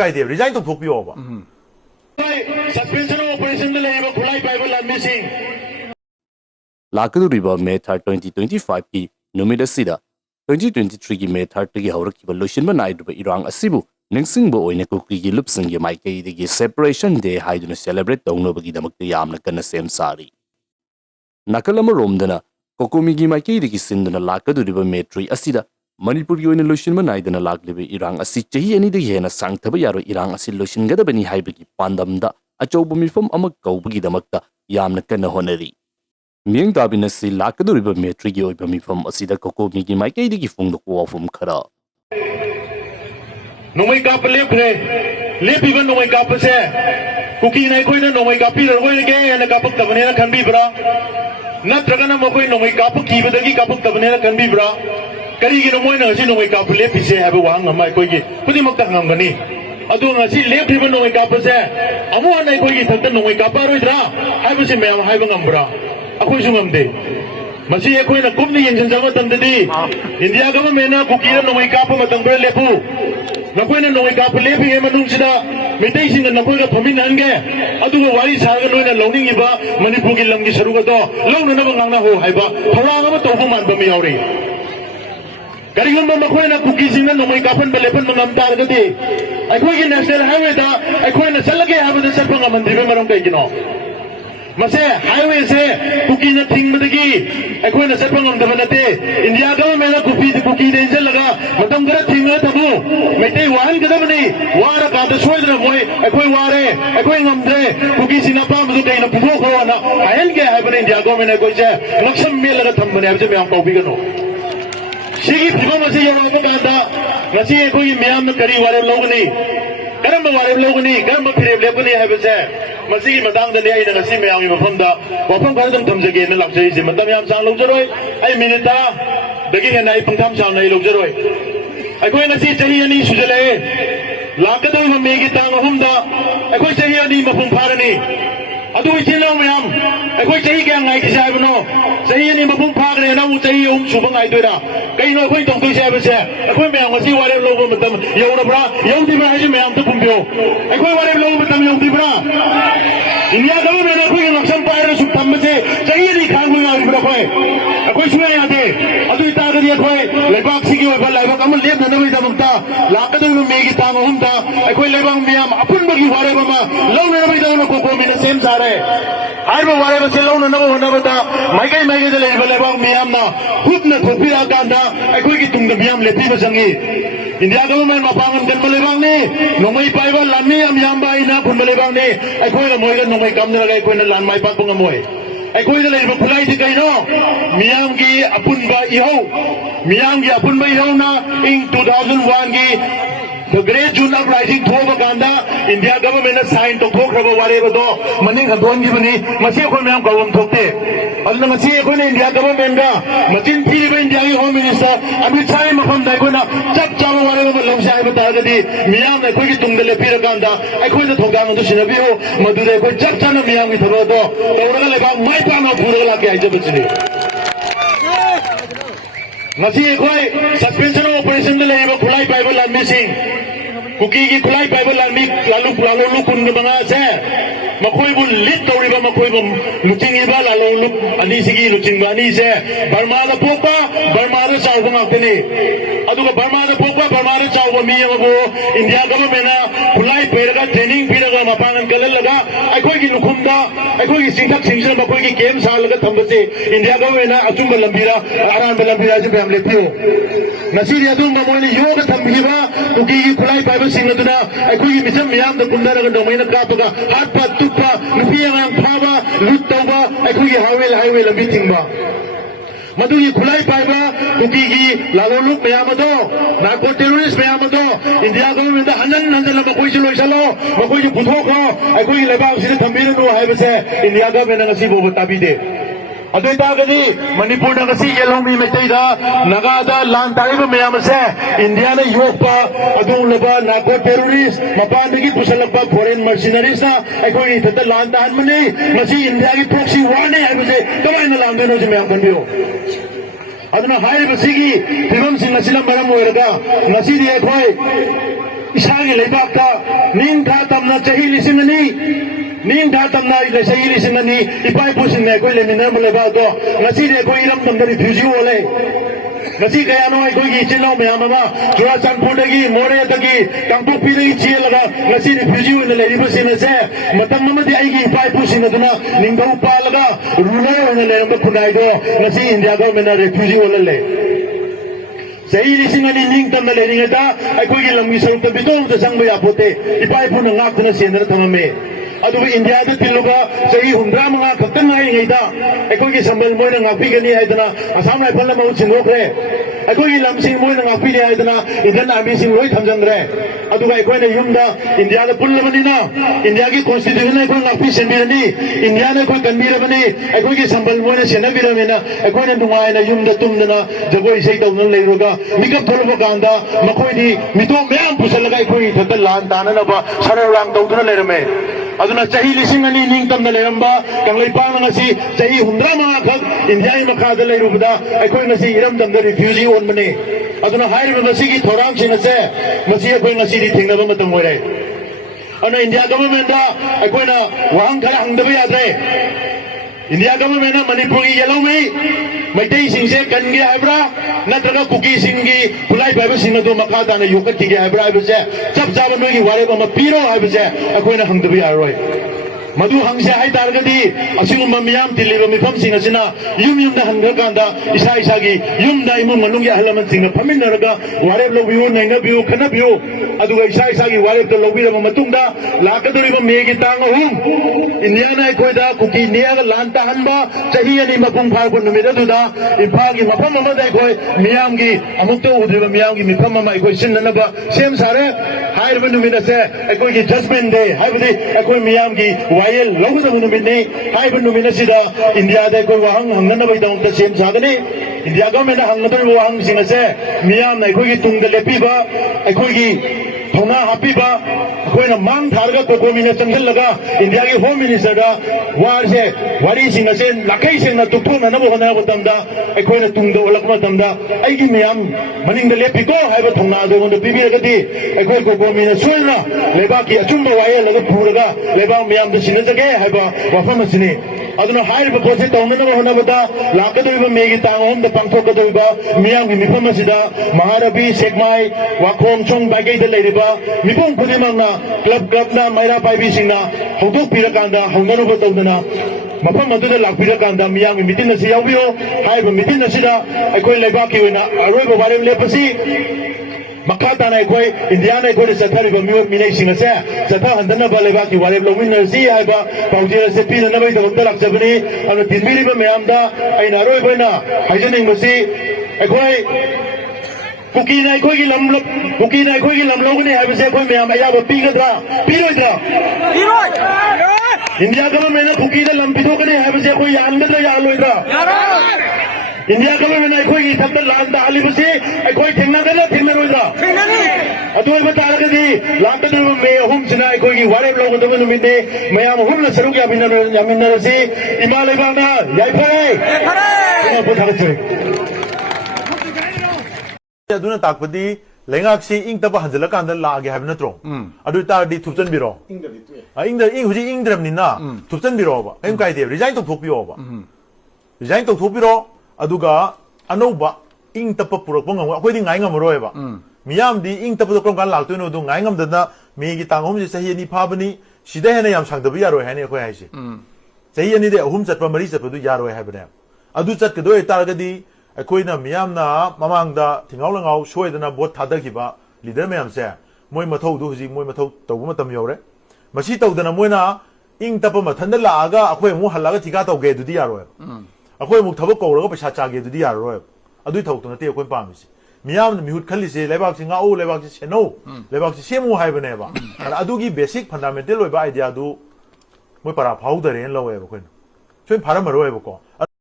idea. Resign to Pukio over. Suspension operation the labor Kulai Bible and missing. Lakadu River May 3rd 2025 ki Numida Sida 2023 ki May 3rd ki Haura ki Lushin Banai Irang Asibu Ningsing Bo in a cookie lupsing ye Mike the separation day hide to celebrate Donobagi the Makayam Nakana same sari. Nakalama Romdana Kokomigi Mike the Kisindana Lakadu River May 3 Asida Manipur in a Lushin Banai than a Laklibi Irang Asichi any the Yena Sang Tabayaro Irang Asilushin Gadabani Hibiki Pandamda a chobumi from Amakobagi the Makta Yam Nakana Honeri. Miang Dabinasi Lakadu River Metrigi Oibami from Asida Koko Migi Mike from the War from Kara. No wake up, lip even no wake up, say, Cookie Nakoina, no wake up, Peter, going again, and a cup of Tavanera can be bra. Not Dragana Moko, no wake up, keep the cup of Tavanera can be bra. Carry no more, no wake up, lip, he say, have a one on my Kogi, put him up the Hangani. I don't see lip even no wake up, say, I want I go no wake up, I was a man having umbra. Aku sungguh masih aku nak kumni yang jenjang tadi. India government na bukira nomai kapa matang berlepu. Nakui na nomai kapa lepi yang manung sida. Metai sih na nakui ka peminan angge. Atu ka wari sarga noi na launing iba Manipur gilam ki seru ka to. Lau na nabang na ho haiba. Thawang ama tofu man pemiyauri. Karingan ma nakui na kuki sih na nomai kapan berlepan mengamtar kati. Aku ki national highway da. Aku na salage haba da serpang amandri marong kay kino. Mase highway se kuki na ting madagi ekoi na sepang am dabanate India government na kuki danger laga matam gara ting na tabu mete wan kadabani wara ka da soidra moi ekoi ware ekoi ngamde kuki sinapa mudu dei na pugo ko na ayan ke hai bani India government ekoi se laksam me laga thambane abje me am paubi gano sigi phibam ase yama ka da ngasi ekoi meyam na kari ware logni karam ware logni karam phire lebani hai base masih matang dan dia ini nasi meyang ini berfunda, walaupun kalau dalam tamzagi ini laksai sih, matang yang sang lokjeroi, ay minita, bagi yang naik pengtam sang naik lokjeroi, aku yang nasi cahaya ini sudah leh, lakat itu memegi tang humda, aku cahaya ini mafumfar ini, aduh istilah meyam, aku cahaya yang naik kisah beno, cahaya ini mafumfar ini, namu cahaya subang naik tu dah, kau ini aku yang tunggu saya bersih, aku meyang masih warai logo matam, yang berapa, yang di mana aja meyam tu pumpio, aku warai logo matam yang di mana. India government aku yang laksam payah subtam macam cahaya ni kang aku yang berapa aku semua yang ada aduh itu agak dia aku lebak sih kau lebak kamu lihat nana bisa mukta lakat itu megi tang humta aku lebak miam apun bagi warai mama lau nana bisa nak kau mina same sare air warai macam lau nana bata maikai tu lebak miam na hut na kopi akan dah aku itu miam lebih macamnya India government mapangan kan malibang ni, nomai paiba lami am yamba ina pun malibang ni, aku ina moy kan nomai kam nila aku ina lan mai pat pun amoy, aku ina lagi berpulai di kaino, miyam ki apun ba ihaw na in 2001 ki the Great June Uprising thoba kanda India government na sign to thok raba ware ba do maning hadon gi bani masi ko miyam kawam thokte adna masi ko na India government ga matin phiri ba India ki home minister Amit Shah mafam dai ko na chap chawa ware ba lam sai ba ta ga di miyam na ko ki tungdele phira kanda ai ko na thogang do sinabi ho madude ko chap chana miyam ki thoba do ora la ga mai pa na phura la ke ai je bachni masih ekoi suspension operation le iba khulai bible and missing kuki ki khulai bible and mik lalu kun banga se makoi bun lit tori ba makoi bun luting iba lalu ani sigi luting ba ani se Burma da popa Burma da chaw ba ngakni aduga Burma da popa Burma da chaw ba mi yabo India government na khulai peraga training peraga mapangan kalal laga ekoi ki nukhumda ekoi ki singthak singsen makoi ki game sa laga thambase India government na achum lambira aran lambira je lepiyo nasi dia tu mamoni yoga tambiba kuki kulai paiba singaduna akui misam miyam da kundara ga domaina kapaga hatpa tuppa nupiya ang phaba luttaba akui highway lambi tingba madugi kulai paiba kuki gi laloluk miyamado narco terrorist miyamado India government da hanan la makoi si loisalo makoi ji puthoko akui lebak sine thambira no haibase India government ngasi bo tabide Aduh itu agaknya Manipur na kasi yelong mi metai da nagada lantari ba mayam se India na yopa aduh laba narco terrorist mapandagi pusalagba foreign mercenaries na ako ini tata lantahan mani masih India ki proxy war ne ay base kamay na lang deno si mayam kanbiyo aduh na hai basigi Phibam Singh na sila maram hoiraga ngasi di ekhoy इसागी लेबाका निंग था तमना चाही लिसिंगनी निंग था तमना चाही लिसिंगनी इपाई pushing ने कोई laminar मलेबा तो ngasi ne koi iram tamda refugee ole ngasi kaya no ai koi gi chinau myam ma Churachandpur dagi More dagi Kangpokpi dagi chielaga ngasi refugee ole leriba sin se matam namadi ai gi ipai pusin aduna ningau palaga ruler ole leramba kunai do ngasi India government refugee ole le Sahi lisingani ning tamna leringada ai koi gi lamgi sarukta bitong ta sangba yapote ipai puna ngak tana sendra thamame अदुग India द तिलुगा सही हुंद्रा मंगा खतन नाई ngैदा एकोई की संबल मोइना ngakpigani haidana असम राइफल मा उचिनोखरे एकोई की लमसिंग मोइना ngakpini haidana इंडियन आर्मी सिंग लोई थमजंगरे अदुग एकोई ने युमदा इंडिया द पुल्लबनिना इंडिया की कॉन्स्टिट्यूशन एकोई ngakpi सेंबिरनी इंडिया ने कोई कन्बीरबनी एकोई की संबल मोइना सेनबिरमेना एकोई ने नुंगाइना युमदा तुमदना जगोई सही तौन लेरुगा मिकप थोलबो गांदा मखोइदी मितो ma'am पुसलगा एकोई थत lawn ताननबा सरलांग तौदना लेरमे aduna chahi lising ani ning tamna leramba kanglaipa ngasi chahi hundra ma khak india makha da leirubda aikoi ngasi iram damda refugee on mane aduna hairiba ngasi ki thorang sinase masi akoi ngasi ri thingnaba matam oire ana india government da aikoi na wahang khala hangdaba yadre india government na manipur gi yellow mai maitai singse kange haibra natraga kuki singi kulai baiba singado makha da na yokat gi haibra haibse chap jaba no gi ware ba piro haibse akoi na hangdaba yaroi madu hangse hai targadi asingum miyam diliba mifam singasina yum da hangga kanda isa isa gi yum da imum manung gi halaman singa phamin naraga ware lobiu naina biu khana biu aduga isa isa gi ware da lobira matungda lakadori ba megi tang hum india na koi da kuki nia ga lanta hanba chahi ani mapung phar ko numida duda impa gi mafam ma dai koi miyam gi amukto udriba miyam gi mifam ma koi sinna ba sem sare hair ba numida se koi gi judgment day haibadi koi miyam gi wayel lawda bu numida hai ba numida sida india da koi wahang hangna ba dong ta sem sagani india government hangna ba wahang singa se miyam na koi gi tungda lepi ba koi gi thona happy ba koi na mang tharga ko komina changal laga india ki home minister da war se wari singa se lakai singna tukpo na na bo na bo tamda koi na tungda olak ma tamda ai gi miyam maning da lepi ko hai ba thona do on da bibi ga di koi ko komina soina leba ki achumba wayel laga puraga leba miyam da sinna jage hai ba wafam sini aduna hair ba pose tawna na hona bada lakadoi megi tang hom da pangthok kadoi ba miyam gi mifam asida maharabi segmai wakhom chong bagai da leiriba mipong khudimang na club na maira pai bi singna hodok pirakanda hongano ba tawdana mafam adu da lakpira kanda miyam gi mitin asi yawbio hair ba mitin asida aikoi leba ki wena aroi ba bare lepasi makata na koi india na koi sathari ba mior minai singase satha handana ba leba ki ware lowin si hai ba paujira se pina na bai da utar akjabani ana tinbiri ba mayam da ai na roi boina haijening masi koi kuki na koi gi lam logni hai se koi mayam aya ba pigadra piroidra india government na kuki da lam pido kane hai se koi yan medra ya loidra India government na koi thapta landa ali basi koi thengna gala thengna roida adoi ba taragadi landa du me hum sina koi gi ware blog du nu minde mayam hum na saruk ya minna rasi imalai bana yai phare ina bo thar choi aduna takpadi lengak si ing taba hanjala kan da la ge have natro adu ta di thupchan biro ing huji ing dram ni na thupchan biro ba em kai de resign to thok biro ba resign to thok biro aduga anoba ing tapa purak bang akoi di ngai ngamroi ba miyam di ing tapa to kan lak tu no du ngai ngam da me gi tangom ji sahi ni pha bani sida hena yam sang da bi yaroi hani akoi hai si sahi ni de ahum chat pa mari chat du yaroi hai bane adu chat ke doi tar ga di akoi na miyam na mamang da thingau langau shoi da na bot thada ki ba leader mayam se moi mathau du ji moi mathau to bu matam yore masi to da na moi na ing tapa ma thanda la aga akoi mu halaga thika to ge du di yaroi akoi muk thaba ko ro paisa cha ge du di yaroi adui thau to na te akoi pa mi si miyam na mihut khali se lebak singa o lebak si seno lebak si semu hai bane ba adu gi basic fundamental oi ba idea du moi para phau da ren lo we ba koi choi phara ma ro we ba ko